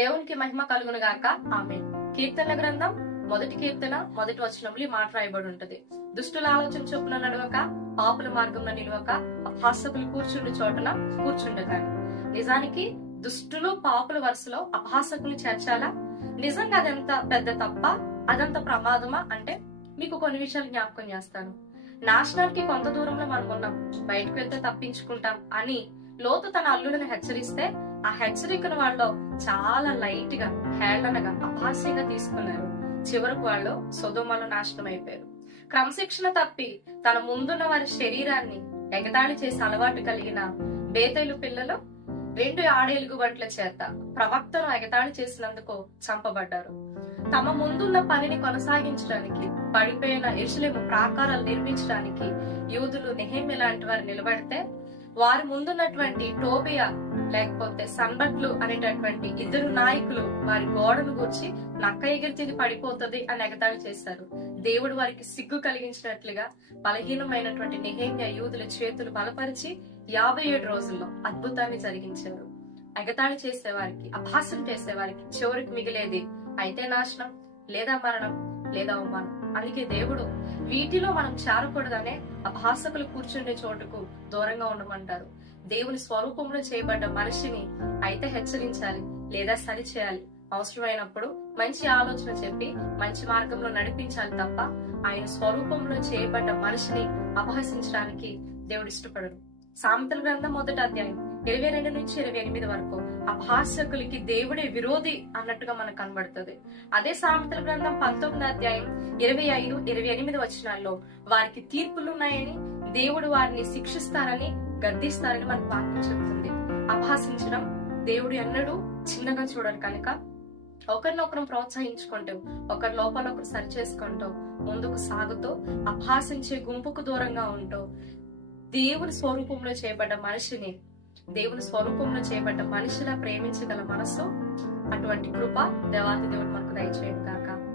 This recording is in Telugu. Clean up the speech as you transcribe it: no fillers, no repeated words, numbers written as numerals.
దేవునికి మహిమ కలుగును గాక. ఆమేన్. కీర్తన గ్రంథం 1వ కీర్తన 1వ వచనంలో ఈ మాట రాయబడి ఉంటది. దుష్టుల ఆలోచన చొప్పున నడవక, పాపుల మార్గంలో నిలవక, అపహాసకులు కూర్చుండు చోటన కూర్చుండగాని. నిజానికి దుష్టులు పాపుల వరుసలో అపహాసకులు చేర్చాలా? నిజంగా అదంత పెద్ద తప్ప, అదంత ప్రమాదమా అంటే మీకు కొన్ని విషయాలు జ్ఞాపకం చేస్తాను. నాశనానికి కొంత దూరంలో మనం ఉన్నాం, బయటకు వెళ్తే తప్పించుకుంటాం అని లోతు తన అల్లుడిని హెచ్చరిస్తే ఆ హెచ్చరికను వాళ్ళు చాలా లైట్ గా, హేళనగా, అపహాస్యంగా తీసుకున్నారు. చివరకు వాళ్ళు సొదొమలో నాశనం అయిపోయారు. క్రమశిక్షణ తప్పి తన ముందున్న వారి శరీరాన్ని ఎగతాళి చేసి అలవాటు కలిగిన బేతేలు పిల్లలు 2 ఆడేలుగుబంట్ల చేత ప్రవక్తను ఎగతాళి చేసినందుకు చంపబడ్డారు. తమ ముందున్న పనిని కొనసాగించడానికి, పడిపోయిన యెరూషలేము ప్రాకారాలు నిర్మించడానికి యూదులు నెహెమ్యా లాంటి వారు నిలబడితే, వారి ముందున్నటువంటి టోబియా లేకపోతే సన్బట్లు అనేటటువంటి 2 నాయకులు వారి గోడను గూర్చి నక్క ఎగిరితిది పడిపోతుంది అని ఎగతాళి చేశారు. దేవుడు వారికి సిగ్గు కలిగించినట్లుగా బలహీనమైనటువంటి నెహెమ్యా యూదుల చేతులు బలపరిచి 57 రోజుల్లో అద్భుతాన్ని జరిగించారు. ఎగతాళి చేసేవారికి, అపహాస్యం చేసేవారికి చివరికి మిగిలేది అయితే నాశనం, లేదా మరణం, లేదా అవమానం. అందుకే దేవుడు వీటిలో మనం చేరకూడదనే అపహాసకులు కూర్చుండే చోటుకు దూరంగా ఉండమంటారు. దేవుని స్వరూపంలో చేయబడ్డ మనిషిని అయితే హెచ్చరించాలి, లేదా సరి చేయాలి. అవసరమైనప్పుడు మంచి ఆలోచన చెప్పి మంచి మార్గంలో నడిపించాలి తప్ప ఆయన స్వరూపంలో చేయబడ్డ మనిషిని అపహసించడానికి దేవుడు ఇష్టపడడు. సామెతల గ్రంథం 1వ అధ్యాయం 22 నుంచి 28 వరకు అపహాస్యకులకి దేవుడే విరోధి అన్నట్టుగా మనకు కనబడుతుంది. అదే సామెతల గ్రంథం 19వ అధ్యాయం 25, 28 వచనాల్లో వారికి తీర్పులున్నాయని, దేవుడు వారిని శిక్షిస్తారని, గద్దిస్తారని మనకు వాక్యం చెప్తుంది. అపహాసించడం దేవుడు ఎన్నడూ చిన్నగా చూడరు కనుక ఒకరినొకరు ప్రోత్సహించుకుంటూ, ఒకరి లోపల ఒకరు సరి చేసుకుంటూ ముందుకు సాగుతూ, అపహాసించే గుంపుకు దూరంగా ఉంటూ దేవుని స్వరూపంలో చేయబడ్డ మనిషిని, దేవుని స్వరూపంలో చేయబడ్డ మనిషిలా ప్రేమించగల మనసు, అటువంటి కృప దేవాది దేవుడు మనకు దయచేయను గాక.